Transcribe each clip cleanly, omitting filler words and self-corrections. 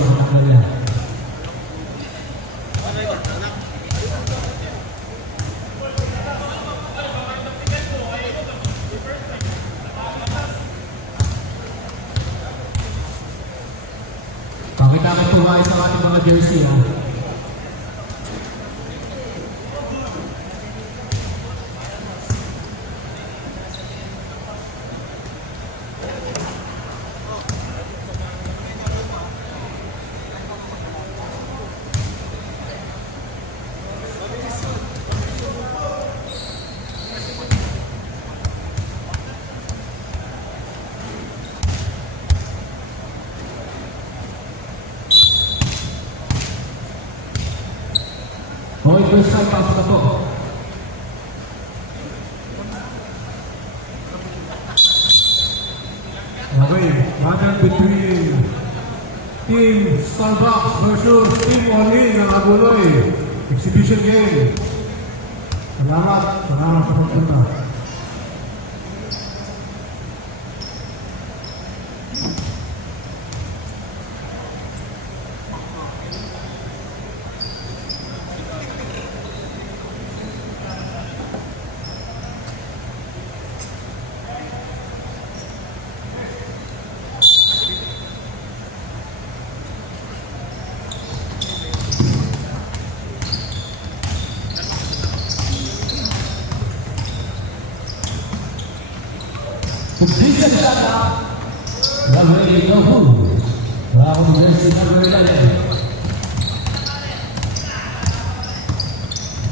pangkakalaga. Pakita ko tumayo sa ating mga jersey. Okay, first time pasok na po. Okay, battle between Team Starbucks versus Team Oli ng Aguloy. Exhibition game. Salamat sa pagpunta. Pagkisa siya na Gabriel Nohu para ako mag-jersey number 11.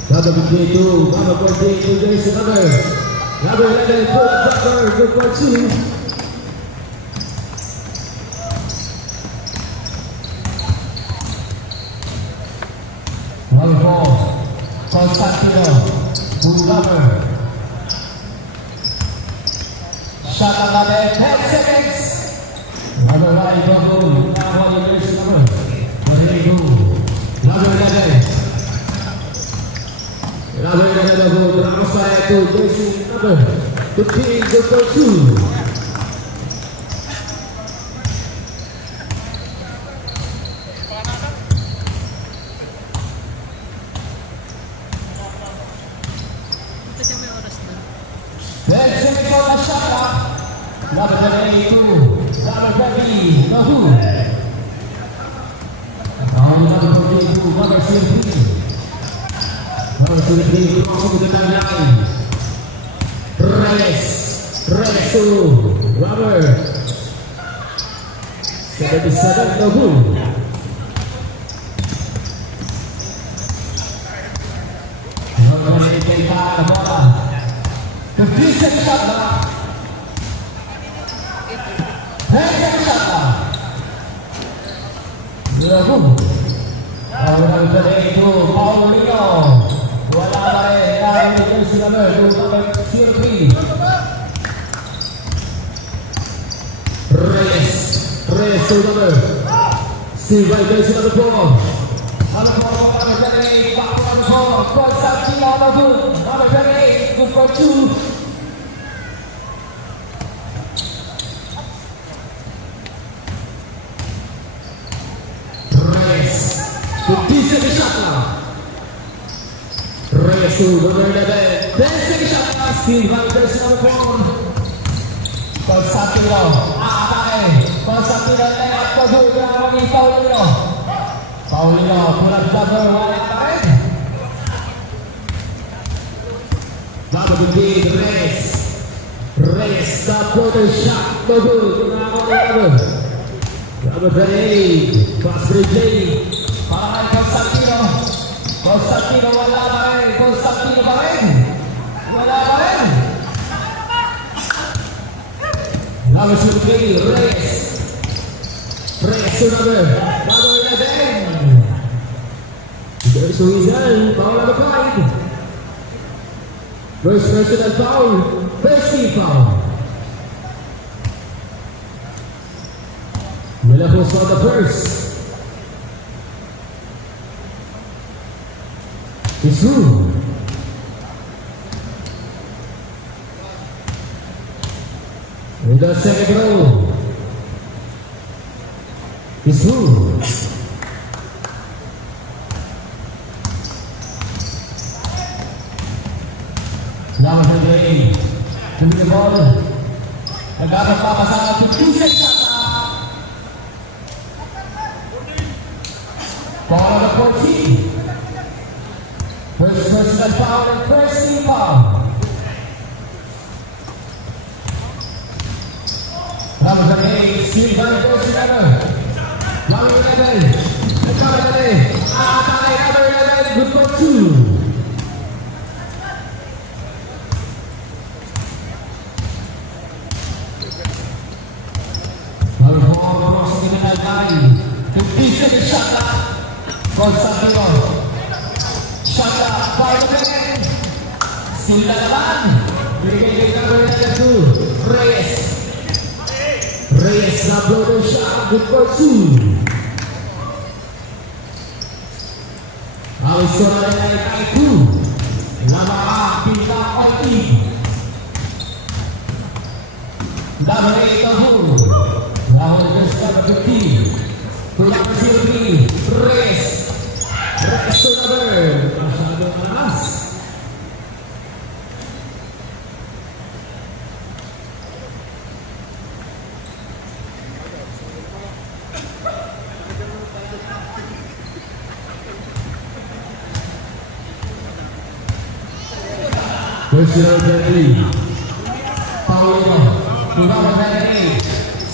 Number 22, number 14, jersey number 11, full blocker, good for 2. Number 4, Constantino Bulgaver. Shot ang natin, 10 seconds. Number 1, Nohu, nakakuha yung jersey number 22. Number 11. Number 11, outside to jersey number 15, good for 2. Let's see if on the shot. Number 22, number 20, Nohu. Number 42, number 17. Number 23, crossing to the timeline. Reyes to Robert. 77, Nohu. Number 28, na bola. 15 second shot na. 10 second shot na. Nohu. Number 22, Paulinho. Wala na rin. Number 3, number 03. Reyes to number. Steve White, jersey number 4. Number 4, number 38, back to number 4. Constantino Nohu. Number 38, good for 2. Reyes. 15 second shot now. Reyes to number 11. 10 second shot now. Steve White, jersey number 4. Constantino, atake. Constantino, lewat ke gawang ni Paulinho. Paulinho, pulang double, wala pa rin. Number 15, Reyes. Reyes, the quarter shot. No good. Number 28, pass for Jay. Para kay Constantino. Constantino, wala pa rin. Constantino pa rin. Wala pa rin. Number 23, Reyes. Reyes to number 11. There's Rizal, foul number 5. First personal foul, first team foul. Malapos on the first. It's through. In the second row, it's through. Number 38. To the ball. Nagkakaroon pa sa 56 shot. Ball on the 14. First personal foul and first team foul. Number 38. Steve Van Persie number. Number 11. Number 11. Number 11. Good for 2. Fifty shot Constantino. Shot by the man. Still na naman. Bigay number 2. Reyes. Reyes na blow the shot. Good for 2. Alis ko na rin ay 2. Lamang pinaka-5. Number 8 na hole. Number 15. Pulang Silvi, Reyes to number. Masyadong malas. Personal Bentley. Paulo. Number 28.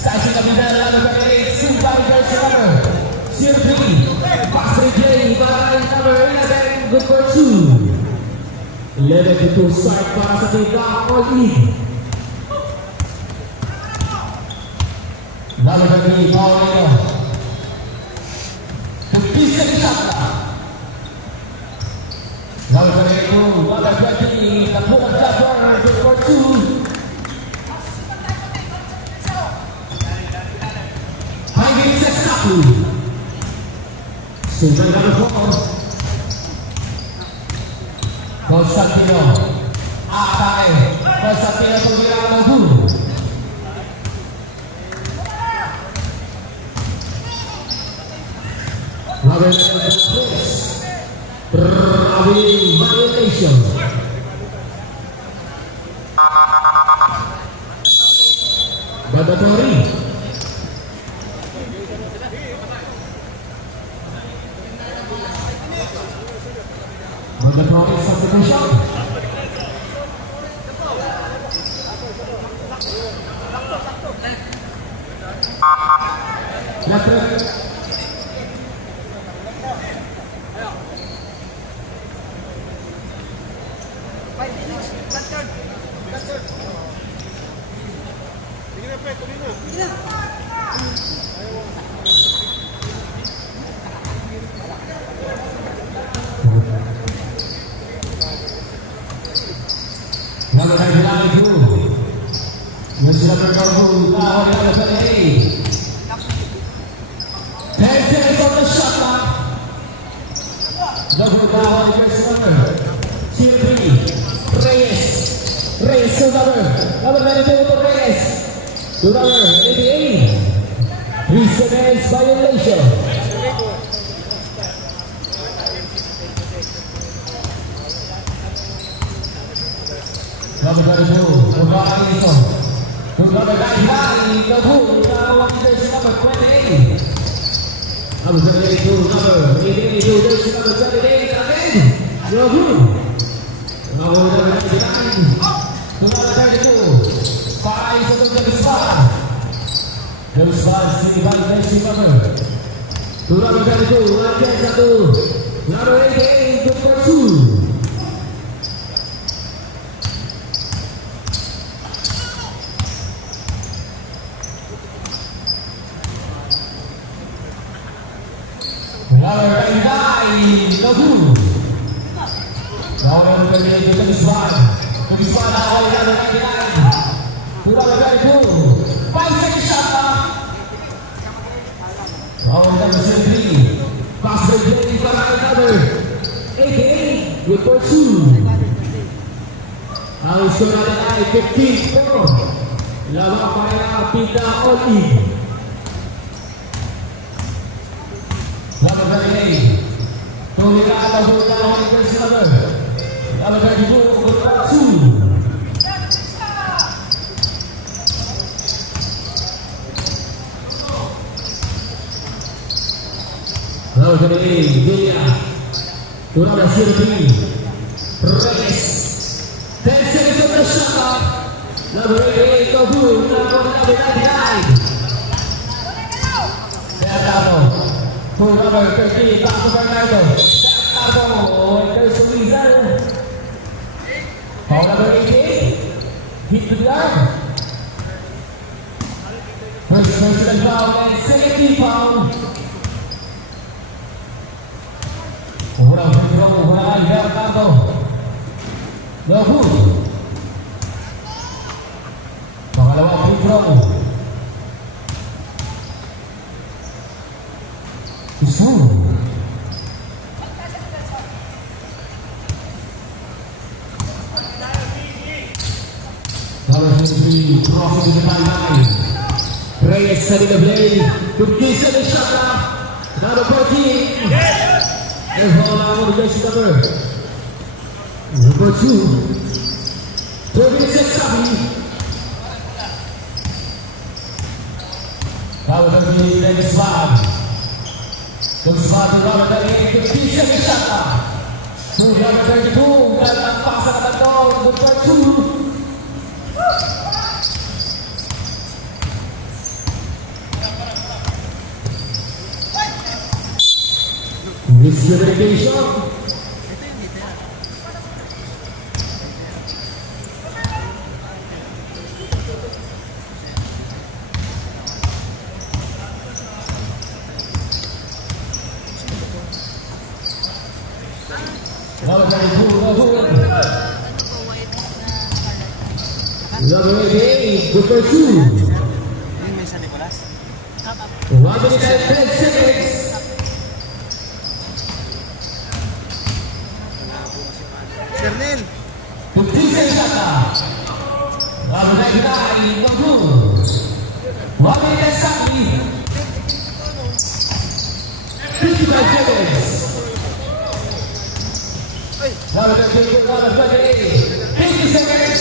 Station Capital, number 28. Silva Garcia. Silvi. Pastor J. Baray, number 11. Good for 2. 11 to 2 start para sa Tiga All-In. Number 30. Paulo. 56 shot. Number 32. Number 20. Nabukas Jabbar. Good for 2. Sudah dari fokus Constantino AKE Constantino pengirang dahulu lawan terus Ravi violation Badatori Badatori substitution Lateral Number 99 masih dapat gol lawan number 38. 10 seconds on the shot clock. Double lawan first runner. Silvi Reyes. Reyes to number 92 untuk Reyes. To number 88. 3 seconds violation. Number 22, Oba Alison. Number 99, Nabu, lawan jersey number 28. Number 22, number 82, jersey number 28, again. Nabu. Number 99. Number 32, Pai untuk Jebsban. Jebsban, Siniban, jersey number. Number 32, lantai 1. Number 88, good for 2. Number 99, Nabu. Lawan number 28, Jebsban. Jebsban awal number 99. Number 32, 5 second shot. Lawan number 73. Pass the play for number 88, good for 2. Ang sunod ay 15-4. Lawan para Pita All-In. Number 38. Tuloy na ang laban ng first number. Number 32, good for 2. Number 38, Villa. To number 03, Reyes. 10 seconds of the shot clock. Number 88, Tobu. Number 99. Serrano. To number 13, Paco Bernardo. Serrano. There's the wizard. Foul number 88. Hit to the arm. First personal foul and second team foul. Walang pagkakong walang Bernardo. No good. Pangalawang free throw. Isun. Number 23 crossing the timeline. Reyes setting the play. To Jason the shot clock. Number 14. There's ball now on the Jason number 2. Tobin Sabi. Now the next spot. The spot to number 38. To Jason the shot clock. To number 32. Galang pasa na ito. Number 2. Miscommunication. Number 88, Booker 2. 1 minute and 10 seconds. Sernil. Putih Saka. Number 99, Nogu. 1 minute and 55 seconds. Number 28, 50 seconds.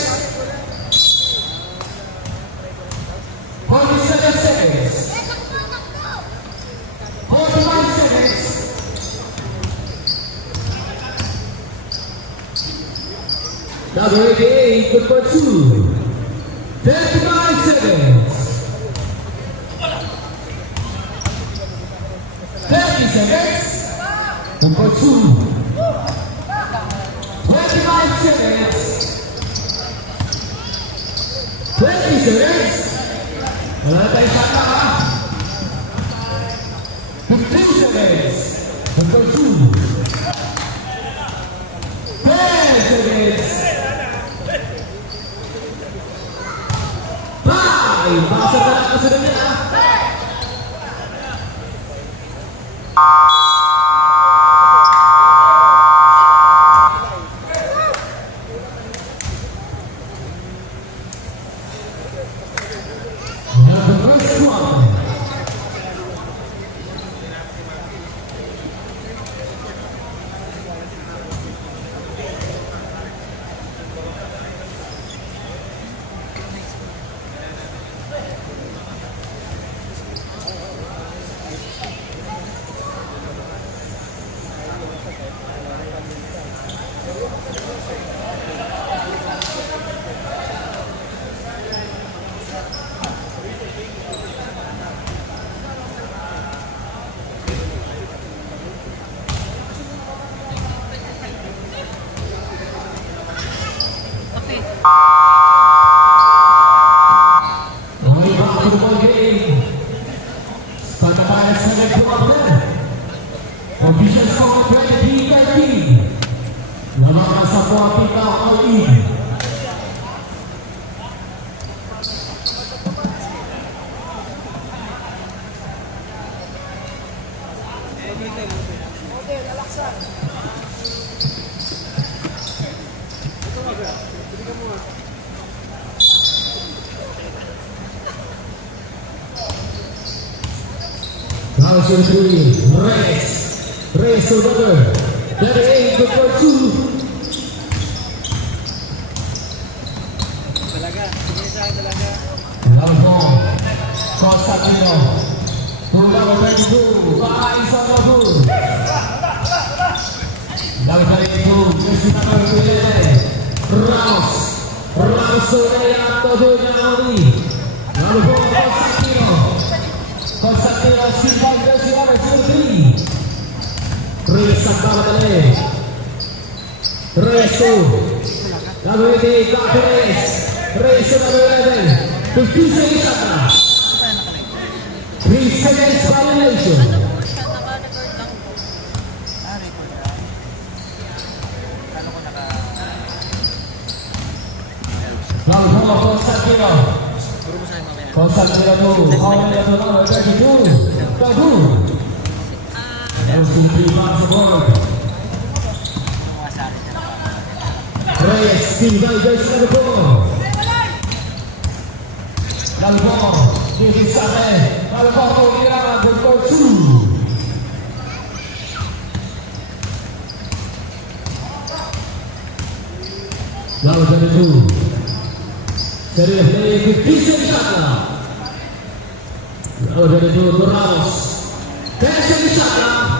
47 seconds. 45 seconds. Number 88, good for 2. 35 seconds. 30 seconds. Good for 2. 25 seconds. 20 seconds. Wala tayo Saka. 15 seconds. Good for 2. 10 seconds. 5. Basa ka lang kasunod niya. Number 1. Only back to the ball game. Patapalas na nagpumapan. Official score 23-13. Lamangan sa Puapita All-In. House of 3, Reyes to Butler. 38, good for 2. Talaga. Sige sa akin talaga. Lalbo, Constantino. To number 22, Bahay Sandobu. Lalu kali itu jersey number 11 Ramos Soreya Todonya Audi. Lalu bola Konstantino Silva jersey number 23 Reza Babatale Resto. Lalu ini Gabriel Resto number 11 50 seconds 3 seconds violation. Lalu Konstantino tu, Konstantino nomor 32 Kabul. Lalu Sumpri masuk gol. Reyes tinggal jersey number 4. Lalu bola di sana. Lalu bola kira gol 2. Lalu dari itu dari play bisa disana. Lalu dari itu Ramos bisa disana.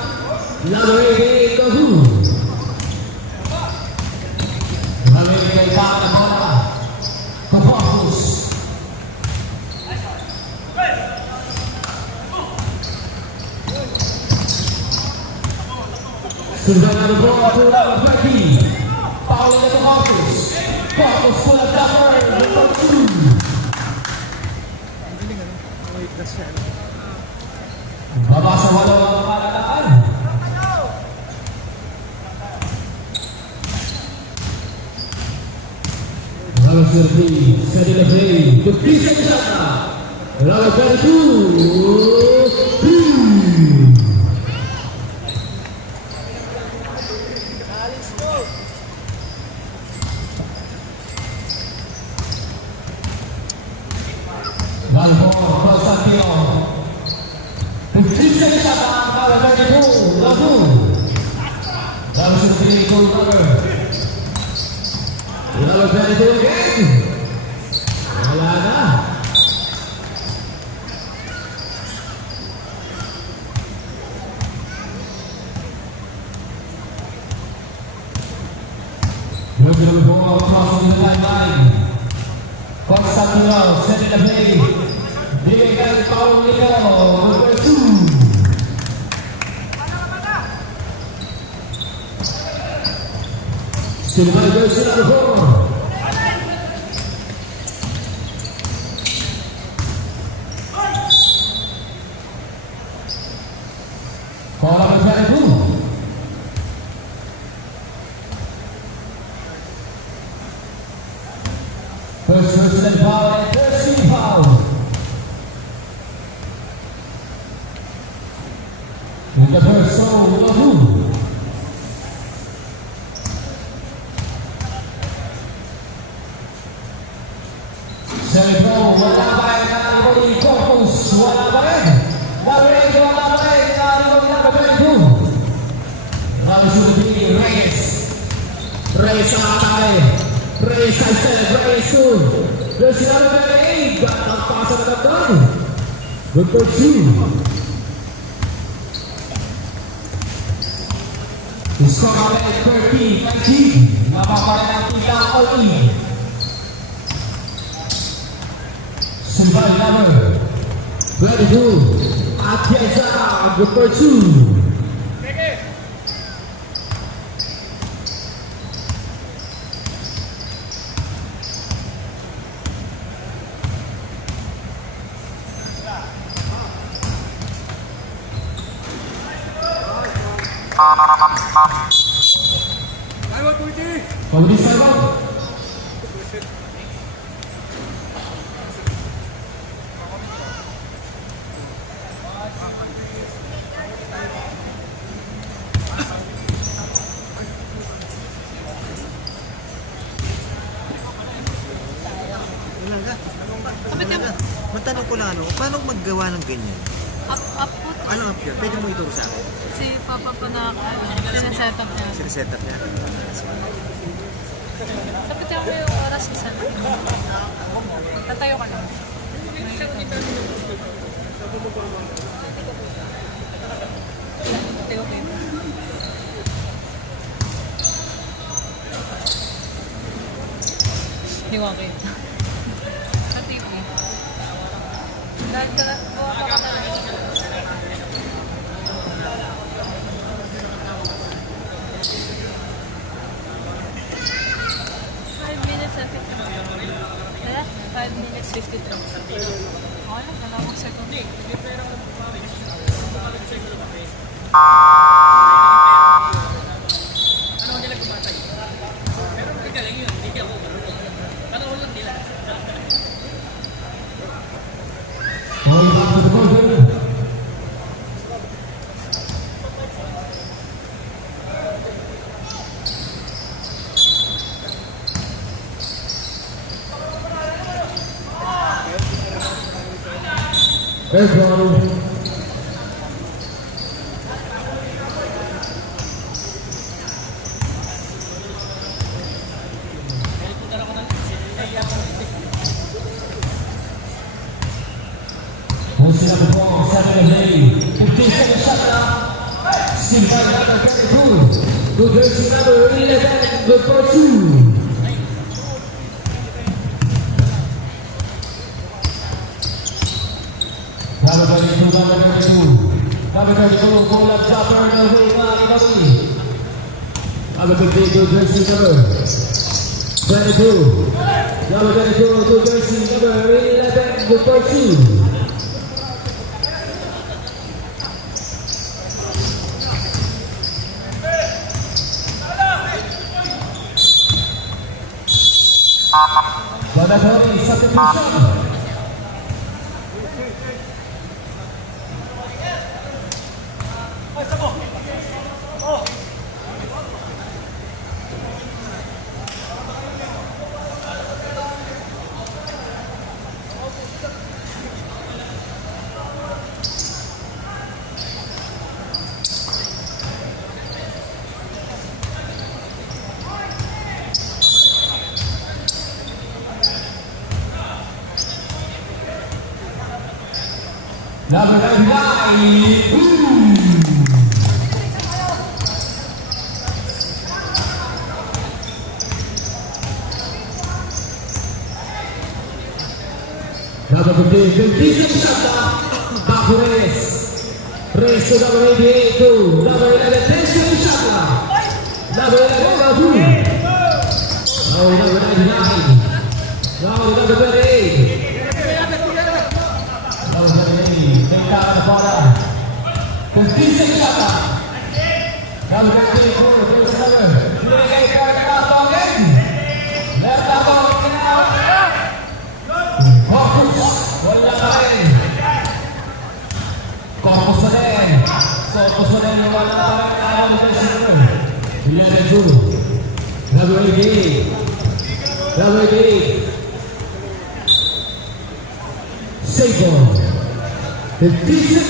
Lalu ini Kabul. Lalu ini kita bola ke fokus. Sudah ada bola pulang lagi. Paulo ke fokus. Fokus bola cover nomor 2. Babasa wala pagkakataan. Lalu Serbi, Sedi Lebay, bisa di sana. Lalu dari itu, lalu Konstantino, bisa di sana. Lalu dari itu, lalu Serbi gol number. Lalu dari itu again. Wala na. Lalu bola crossing the timeline. Konstantino sending the play. Diberikan Paulo nomor 2. Silva jersey number 4. Bola berjalan itu. First foul and first foul. In the first foul, Lalu. Celebro melawan dari fokus wala pa rin. Dari wala pa rin dari itu. Lalu sudah Reyes. Reyes atay. Reyes ay celebrate soon. Jersey number 8. Gatang pasa na gatang. Good for 2. Skor 30-19. Napaparin ang tigang all-in. Sembilan number 22 Atieza good for 2. Kalau di sana Matanong ko lang paano maggawa ng ganyan? Up po. Ano up yun? Pwede mo ituro sa akin? Si Papa po na sineset up niya. Sineset up niya. Dapat yung may oras isa na. Tatayo ka lang. Tayo kayo. Iwan kayo. Sa TV. Dahil ka na, buwan ka na. 5 minutes and 50. Eh? 5 minutes 52. Okay lang, dalawang second. Going back to the ball. There's one. Pushing up the ball, 7-8. 15-second shot now. Still by number 32. Good jersey number 11, good for 2. Number 32, number 32. Number 32, goal up jumper, no way, mga kinabi. Number 52, jersey number 22. Number 22, good jersey number 11, good for 2. Mandatory substitution. Number 99. Number 15 shot now. Back to Reyes. Reyes to number 88 to number 11. 10 shot now. Number 11 now to. Now number 99. Now number 28. Tentang bola. 15 shot now. Number 24. There's another. Binigay ka na Tongen. Left out. Focus. Wala pa rin. Focus pa rin. Focus pa rin. Wala pa rin. Ayaw mo rin siguro. Yan ang duro. Number 88. Number 88. Save ball. 15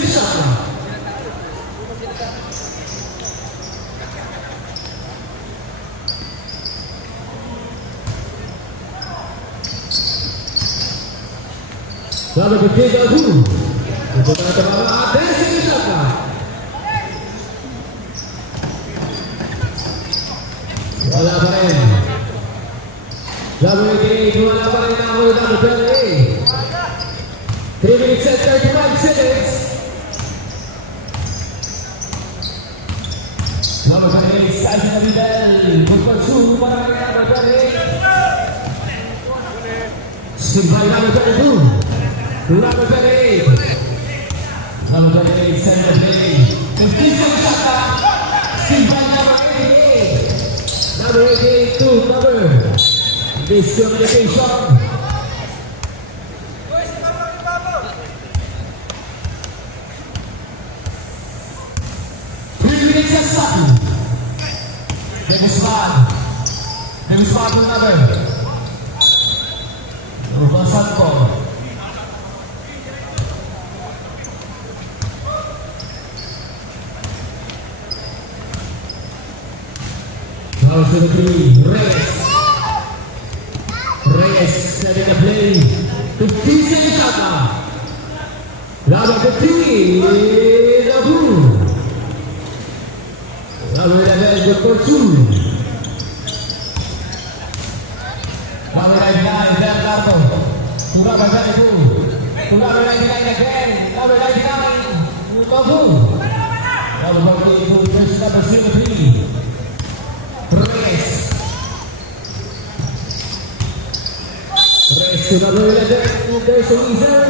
shot now. Number 15 now to. Ito na tabama. 10 shot now. Wala pa rin. Number 88. Wala pa rin ako. Number 28. 3 minutes and 35 seconds. Number 28, Santi Navidad. Good for 2. Para kay number 28. Sigbay number 32. Number 28. Number 28, Santi Navidad. 15 seconds shot na. Sigbay number 88. Number 88 to number. Discommunication. Demusman po namin. Rubasan ko. House of the three. Reyes. Reyes setting the play. 15 seconds shot now. Number 15. Nabu. Number 11. Good for 2. Number 99. Kurang banyak itu. Kurang 99 again. Number 99. Utobu. Number 42 jersey number 03. Reyes. Reyes to number 11. There's a reason.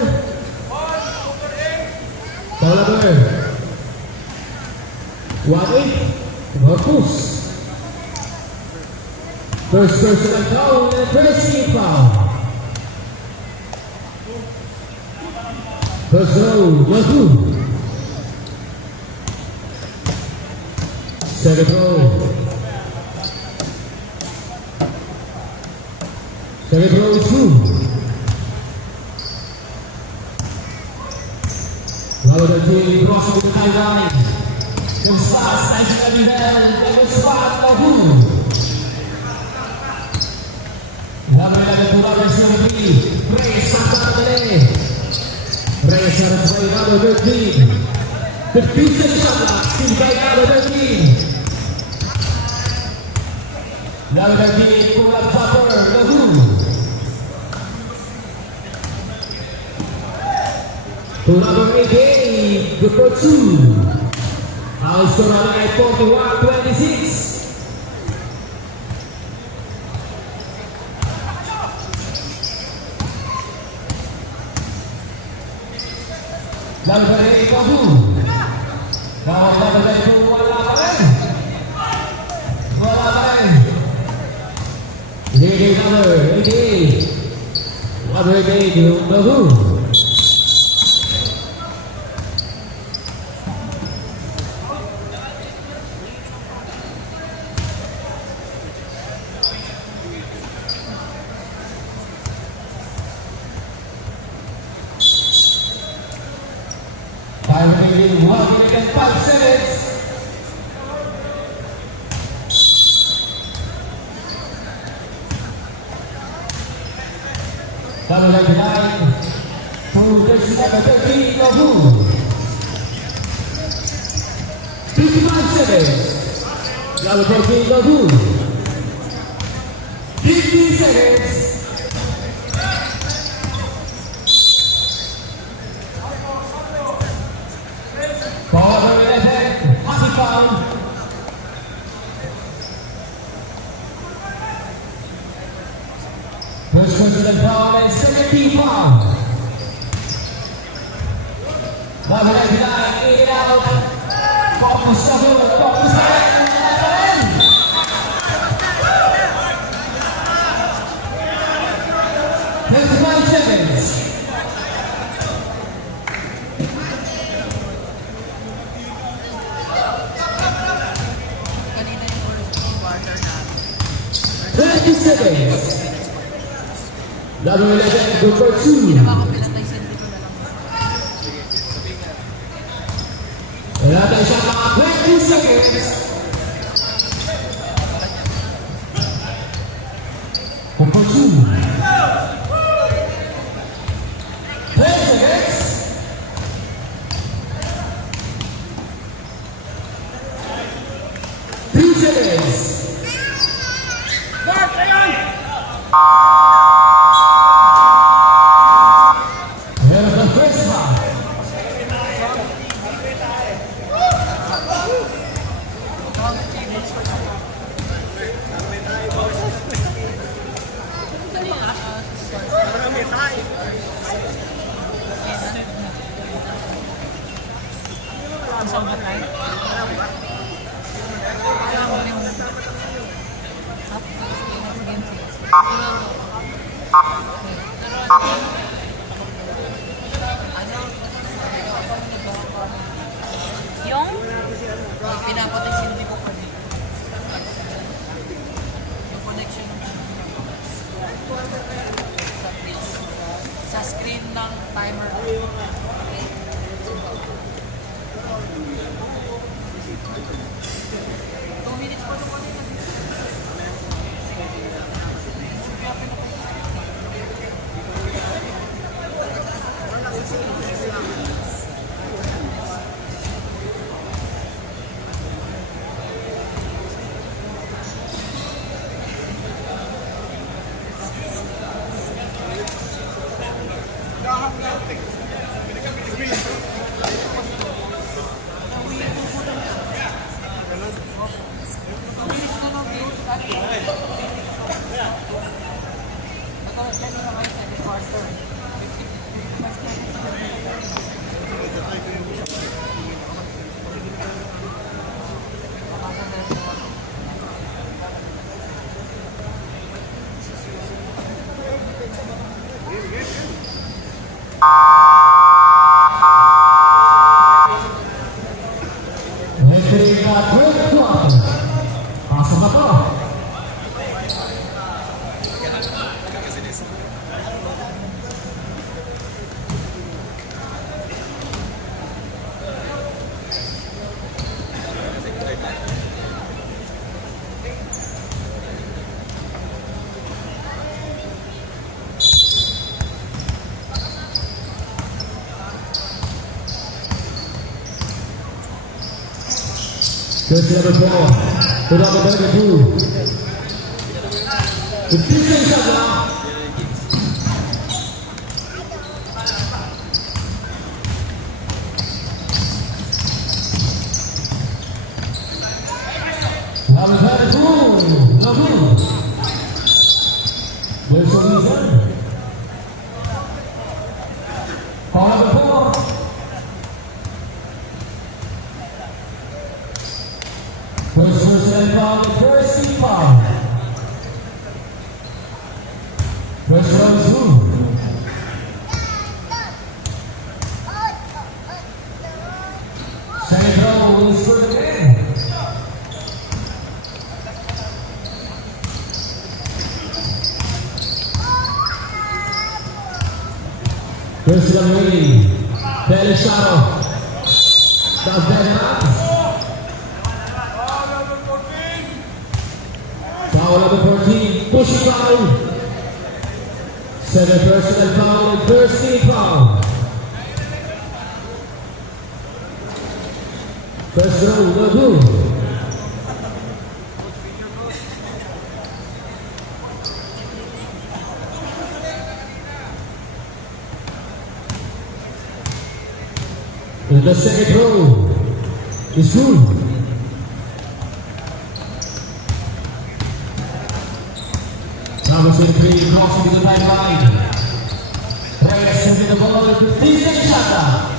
Foul number 1-8. Marcus. First personal foul and first team foul. First row, Wahoo. Second row. Second row, two. Lalu dari cross ke timeline. Yang start, saya sudah bilang, yang start, Wahoo. Lalu dari pulau dari sini, Reyes sampai tadi. Reyes harus baik lalu dari Defensive shot, simpai lalu dari lalu dari pulau Faber, Wahoo. Pulau bermain the pursuit. Australia 41-26. Lalu dari Wahoo. Lalu dari bola lapangan. Bola lapangan. Ini number 88. Number 88 Wahoo. Remaining 1 minute and 5 seconds. Lalu lagi naik Progresi number 13 Wahoo. 55 seconds. Lalu 14 Wahoo. 15 seconds. Power 11, happy foul. First personal foul and second team foul. Lalu lagi naik, in and out. Fokus kabur, fokus lain. 25 seconds. Seconds. Lalu 11 go for 2. Lalu sama 20 seconds. Go for 2. 10 seconds. 3 seconds. Here's the first half. Yung pinapotensin hindi ko pwede. Yung connection sa screen ng timer. Entering the third quarter. Pasok ako. Jersey number 4, to number 32. The defense shot now. Number 32, Nabu. There's a reason. Call number 4. First person foul, first team foul. First round is through. Second round is for the game. First round ready. Belisaro. Does that happen? Foul number 14, push foul. Second personal foul and first team foul. First row, Nabu. In the second row is Drew. Number 23 crossing to the timeline. Reyes into the ball with the decent shot.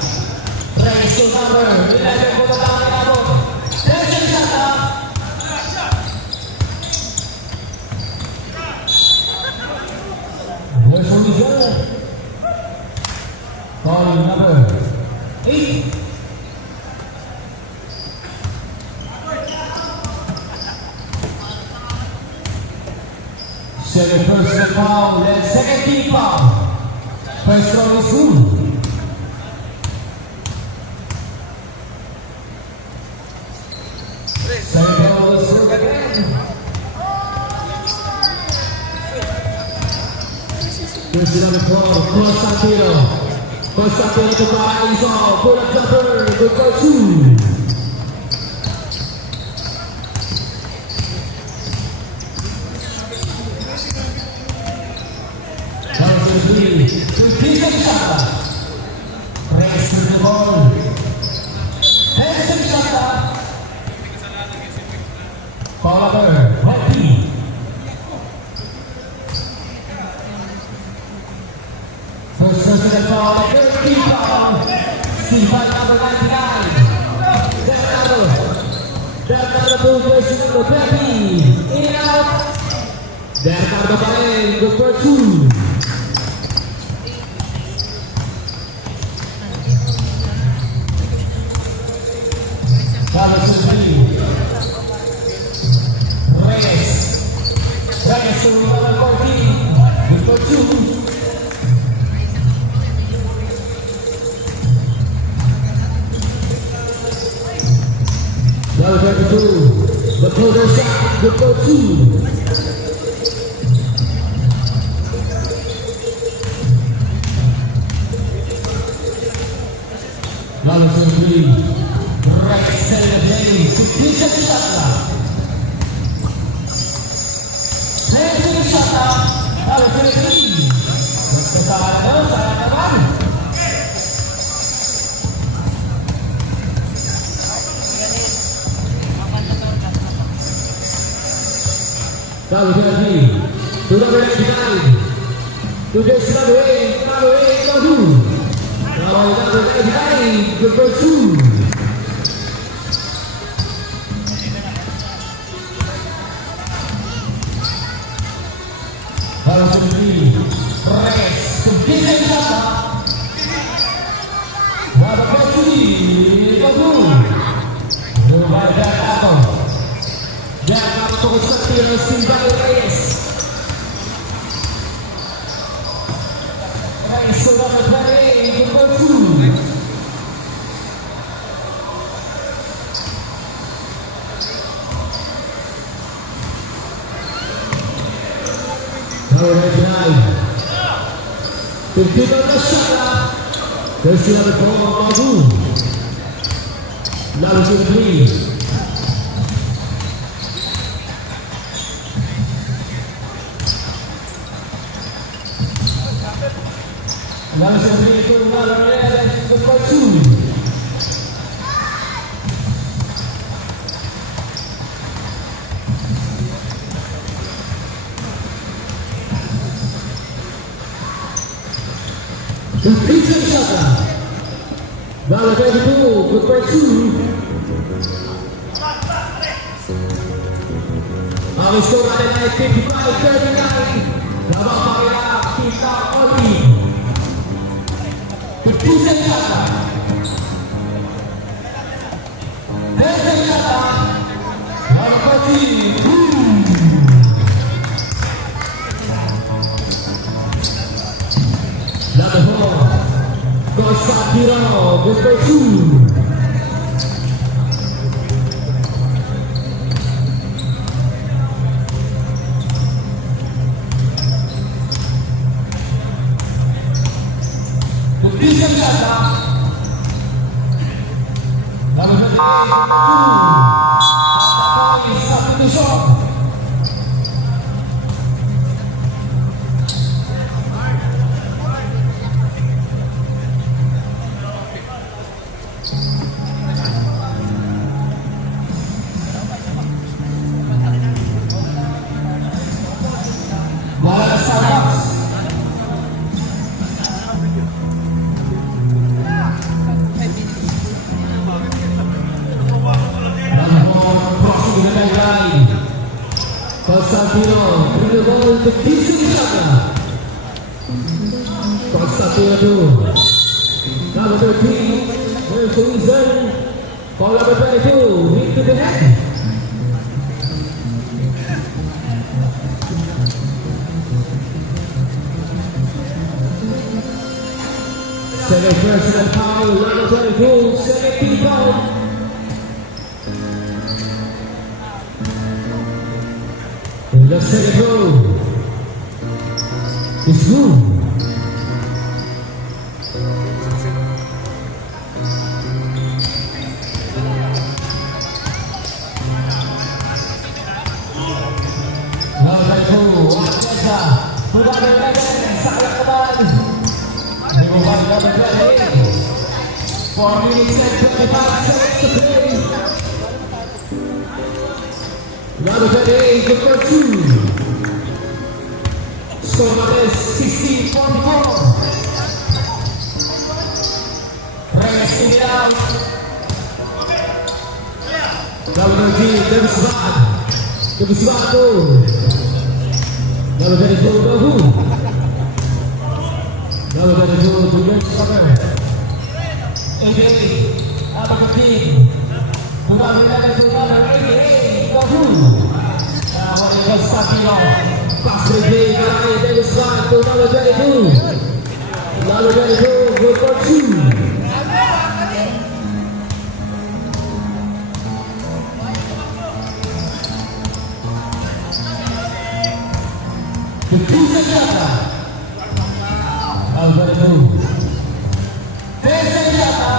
Reyes to number 11 for the down. Decent shot. There's only good. Calling number 8. Second personal foul, then second team foul. First round is through. Second round is through again. Jersey number 12, Constantino. Constantino to Paraiso. Pull up jumper, good for 2. Decent shot. Reyes to the ball. Decent shot. Fowler, Hockey. First personal foul, third team foul. Silva number 99. Delgado versus number 30. In and out. Delgado pa rin, good for 2. Reyes to number 14, good for 2. Number 32, the closer shot, good for 2. Number 23, Reyes setting the play, decent shot. Decent shot. Number 23, kasalanan sa naman. Number 20, to number 99, Tujuh number 8, Kohu. Lawan number 9, number 2. Lawan sendiri, Reyes, kebiasaan kata. Lawan kiri, Kohu. Berbadan Atom. Jangan tunggu setir Simbang Reyes. Reyes sudah bermain berbentuk. Lalu naik. Tertiba Nasyara. Tersiar Kohu. Lalu sendiri. Lalu sendiri itu lalu dan berpacu. Terpisah siapa? Lalu dari itu berpacu. Habis itu ada naik tim baik dari naik. Lawan Paya kita Oli. Terpisah siapa? Terpisah siapa? Lalu pasti. Lalu Kosakiro berpecu. Terpisah siapa? Lalu satu tusuk. Bola Starbucks. Crossing the back line. Konstantino bring the ball to Kisaka. Konstantino tu. Number 13, Wilson. Ball number 22, into the net. Second personal foul, number 22, 17 foul. In the second row, it's good. Number 2, Wajasa, sudah berkaitan, salah kembali. Number 20, 4 minutes and 25 seconds to play. Number 28, number 2. Score is 16-44. Reyes in it out. Number 13, Davis Van. Davis Van tu. Number 22, Bahu. Number 22, Tujuan Summer. AJ, number 15. Number 88, Bahu. Number 21, Pass the day, Davis Van to number 22. Number 22, good for 2. Terpisah siapa? Number 22. Terpisah siapa?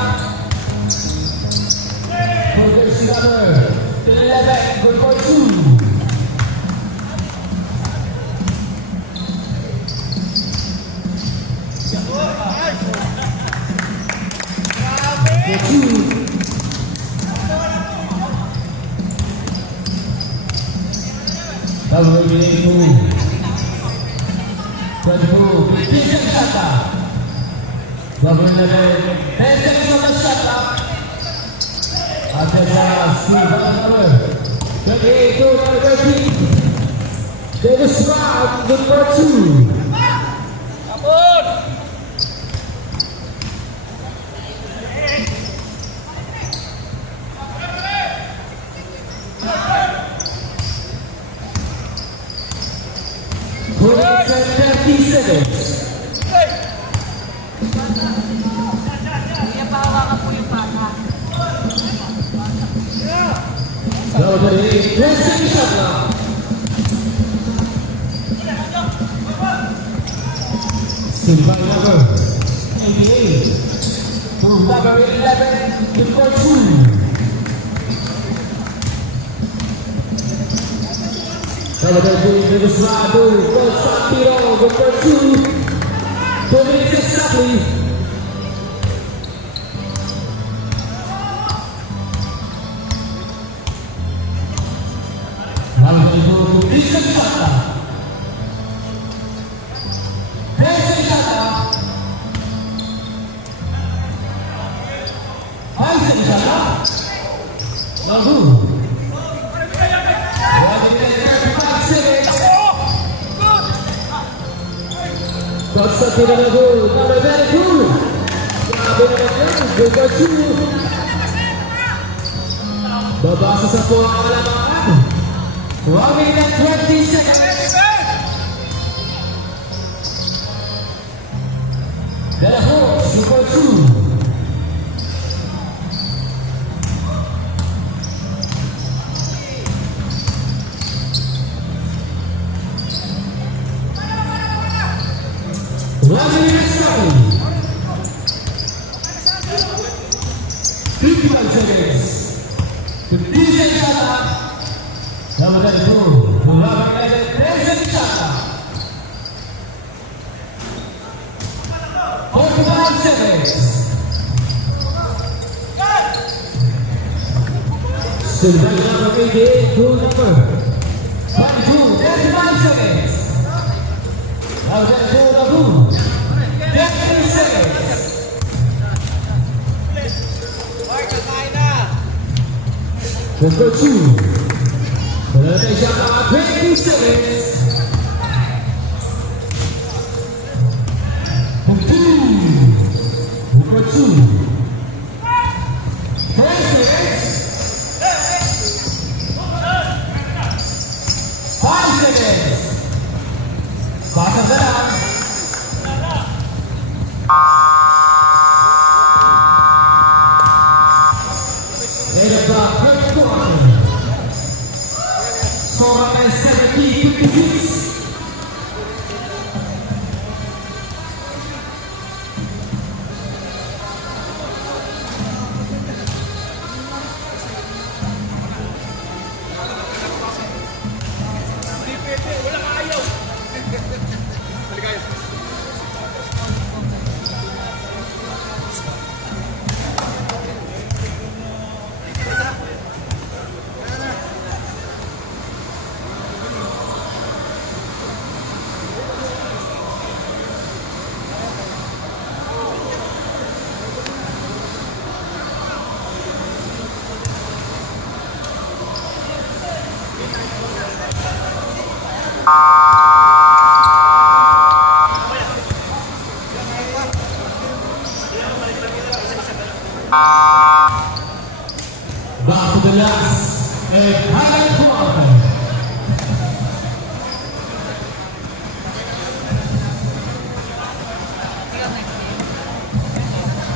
Progress number 11, good for 2. Number 22. Number 11, 10 seconds on the shot clock. At Steve Butler. 28 to number 13. Davis Rob, number 2. Kaya pahawakan po yung bata. Number 8, Wesley Shabla. Silva number 88. To number 11, number 2. Number 13, Davis Rob, Constantino, number 2. 2 minutes exactly. Number 2, Jason Shata. Jason Shata. Jason Shata. Number 2. 1 minute 35 seconds. Constantino Lago, number 22. Grabe naman yan, number 2. Babasa sa po ang alamangan. 1 minute 20 seconds. De La Cruz, number 2. One minute starting. 51 seconds. 50 seconds. Number 2, Muhammad Khalid, Jason Shata. 45 seconds. Silva number 88, goal number. 22, 35 seconds. Number 2, Nabu. 30 seconds. Number 2. Penalty shot, 20 seconds. 15. Number 2. 10 seconds. 5 seconds. Pasang na lang. And about first quarter. Score by 70-56. Back to the last and highlight quarter.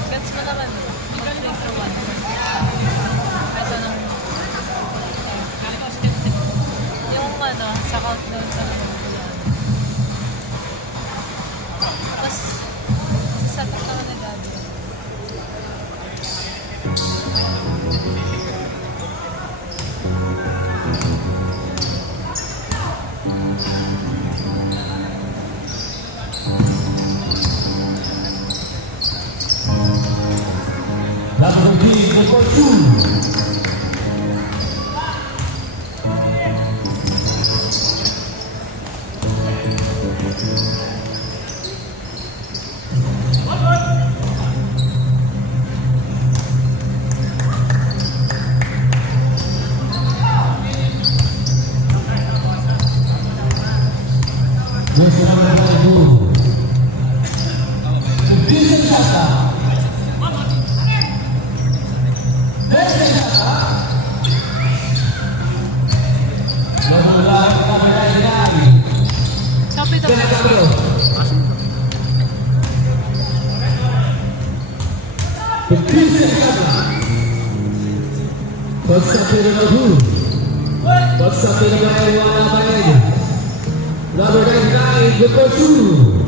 Gets mo naman. Mag-free throw 1. Ito na. Yung sa countdown sa tapos, sa set up na nagagawa. Number 3, number 2. Konstantino Nagu. Konstantino Gaya Wanabain. Number 99, good for 2.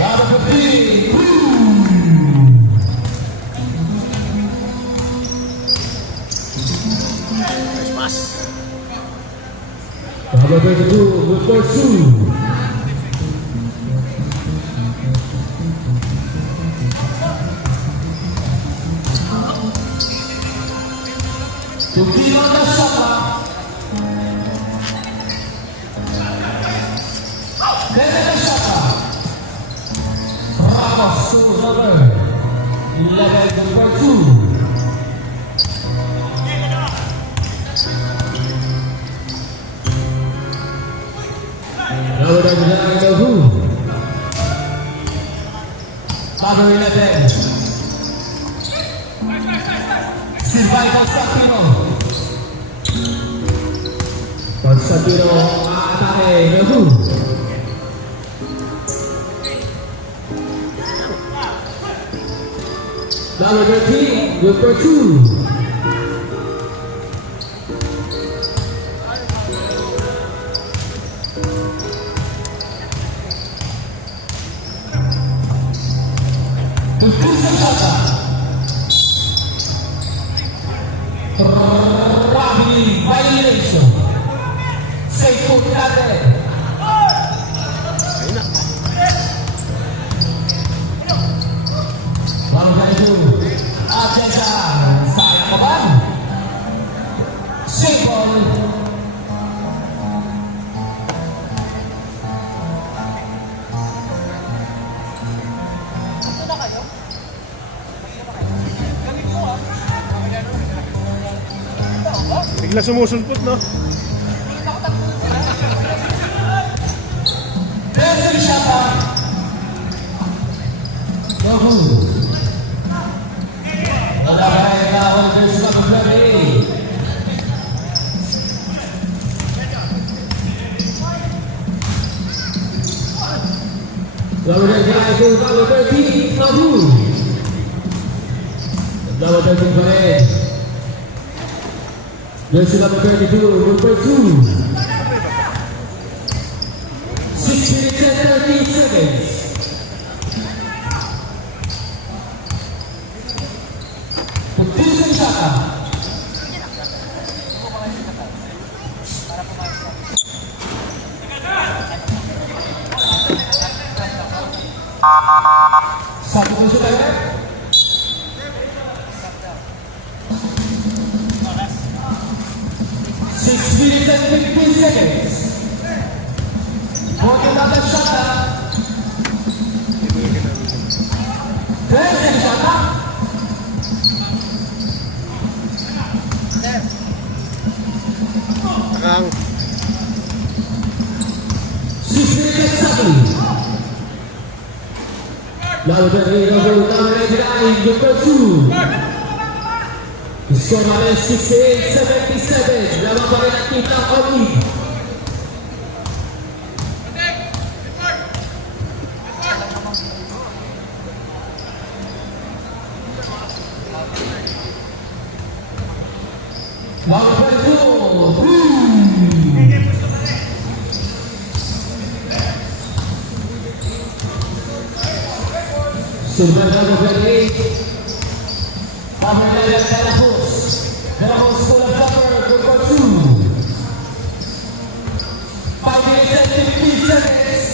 Number 15, Nice pass. number 22, good for 2. Tukino Nashaka. Dele Nashaka. Ramos to number 11, good for 2. Number 99, Nagu. Number 11. Silvay Constantino. Constantino aatake Nagu. Number 13, good for 2. Rabi violation. Seiko Kade. Mangaju Ajeza sayang beban. Seiko. Bigla sumusulpot, no? Desri Shaka. Nagu. Wala kaya kawan dari Sumatra Putri. Number 13, number 13, Nagu. Number 13 pa rin. Jersey number 32, number 2. 6 minutes and 30 seconds. Desri Shaka. Satu push lagi. 6 minutes and 15 seconds. For another shot. Desri Shaka. Takang. 6 minutes and 30. Lalu dari nomor utama Negeri Number 2. Skor ada 68-77. Lawan pada kita Oli. Lalu itu. Sudah nomor 28. Pamela Delahos. Delahos full of jumper. Good for 2. 5 minutes and 15 seconds.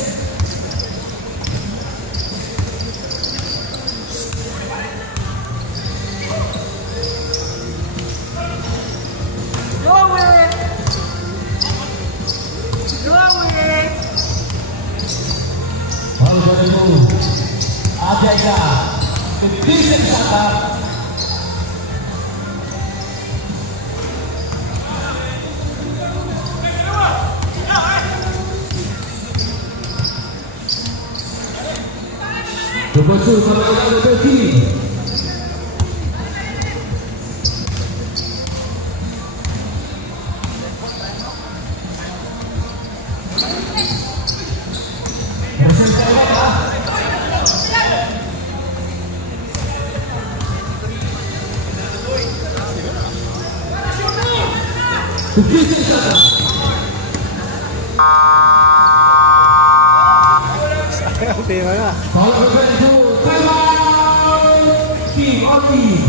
Lalu itu. Ajeza. Decent shot. Number 2 sama nomor 13. Completion shot. Tira na. Foul number 22. Timeout. Team on lead.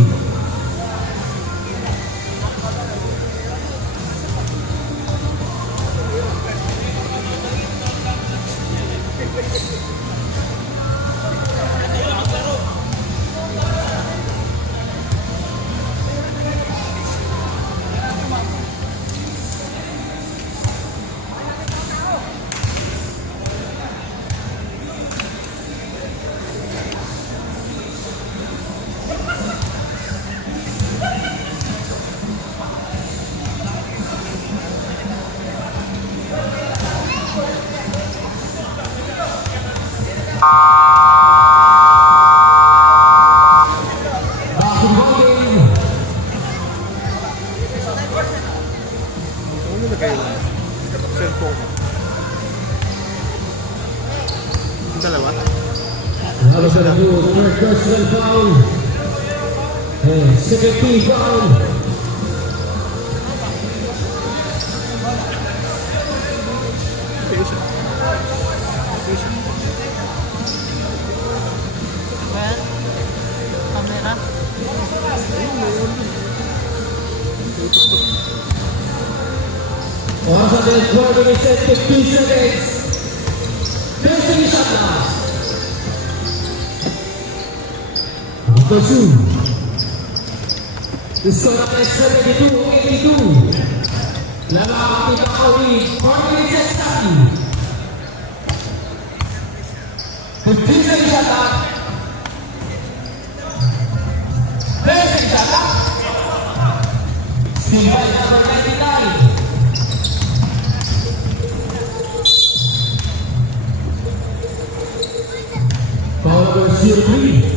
Basketball game. Ano na kayo? Cellphone. Yung dalawa? Now it's gonna do first personal foul. And second team foul. Well, camera. Oras natin 4 minutes and 15 seconds. Facing shot clock. Pursue. The score natin 72-82. Lamang kita ko with 4 minutes and starting. 15 seconds shot clock. Facing shot clock. Still by number 99. Foul number 03.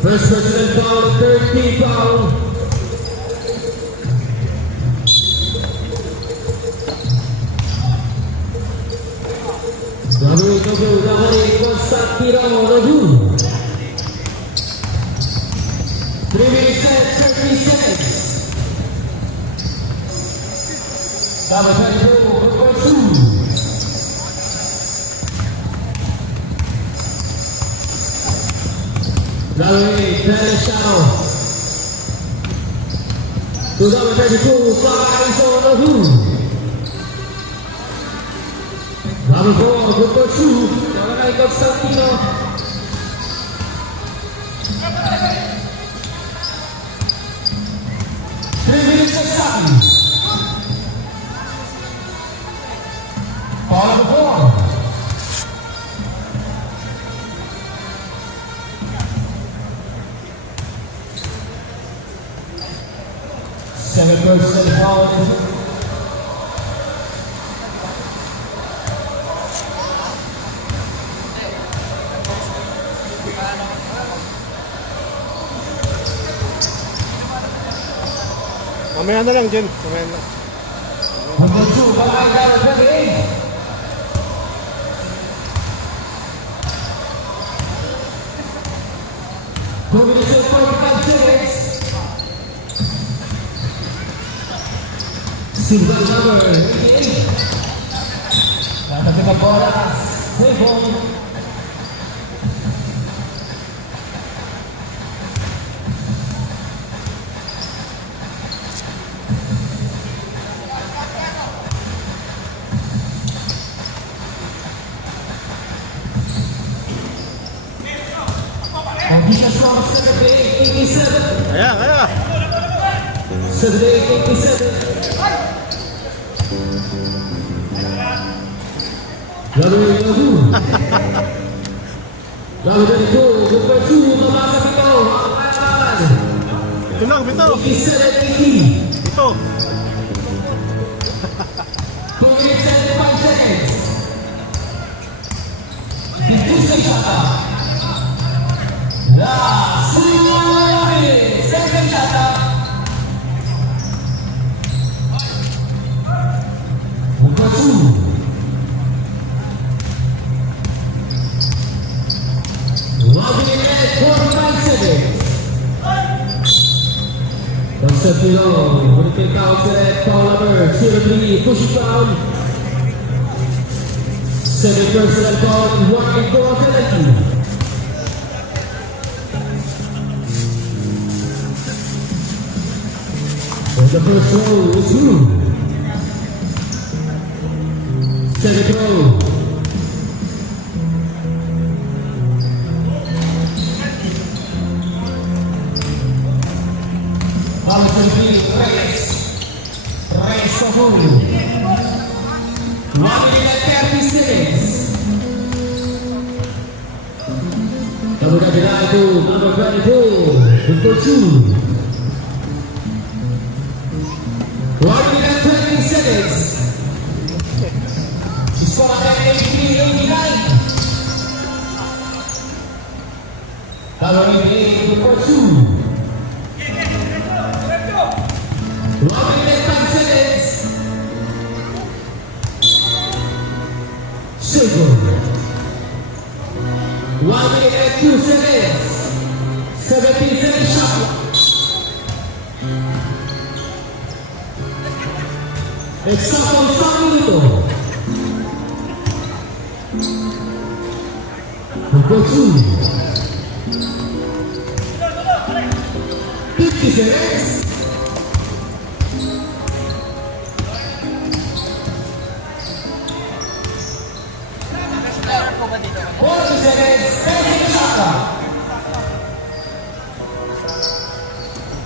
First personal foul, third team foul. Number 8, Constantino Rabu. 3 minutes and 30 seconds. Number 22, Pursue. Gawin, Feliciano. To number 32, Clarison Rabu. Number 4, good pursuit. Nakalay Constantino. Three minutes of stopping. Foul number 4. Seven personal foul. Mamaya na lang, Jen. Mamaya na lang. Number 2, Balay Garo 28. Two minutes and 45 seconds. Single number 88. Natating ang bola. Sebong. Official score 78-87. Kaya, kaya. 78-87. Gawin Rabu. Gawin dari itu, Gupaju, memasang itu, angkat. Ito lang, bito. 87-80. Ito. 2 minutes and 5 seconds. Ditusay shot. Second shot. Gupaju. One minute and 45 seconds. Joseph Pilon, with the count set, foul number 03, pushing down. 7 personal foul, 1 goal penalty. And the first row is through. Second row. Reyes Sahulu. 1 minute and 30 seconds. Kemudian itu number 24 untuk 2. 1 minute and 20 seconds. Score at 83-89. Kalau ini untuk 2. 1 minute 10 seconds. Second. 1 minute and 2 seconds. 17 seconds shot. Eksakto 1 minuto. Untuk 50 seconds. 40 seconds, finishing shot.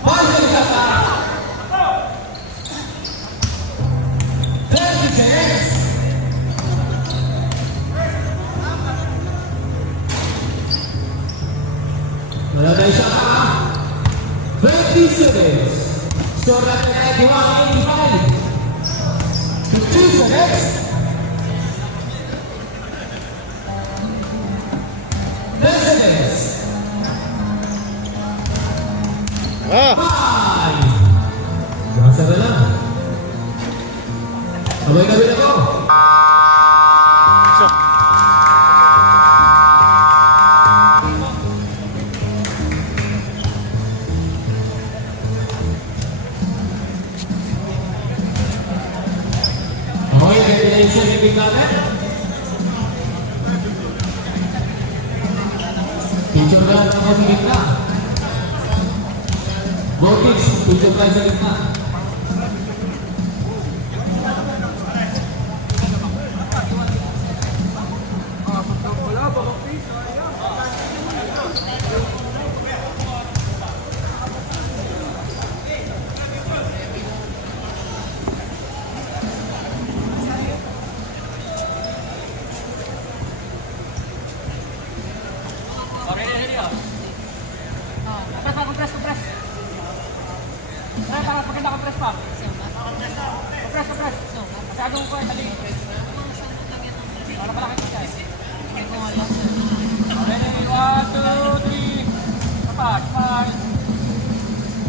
5 seconds. 30 seconds. Malabay shot. 20 seconds. Score at 91-85. 2 seconds. 10 seconds. Ah! 5. Nasa na lang. Sabay-sabay na ko. So, Okay, ganyan na yung sinigang natin. Picture lang ako sa gitna. Vortex, picture lang sa gitna.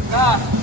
Gas.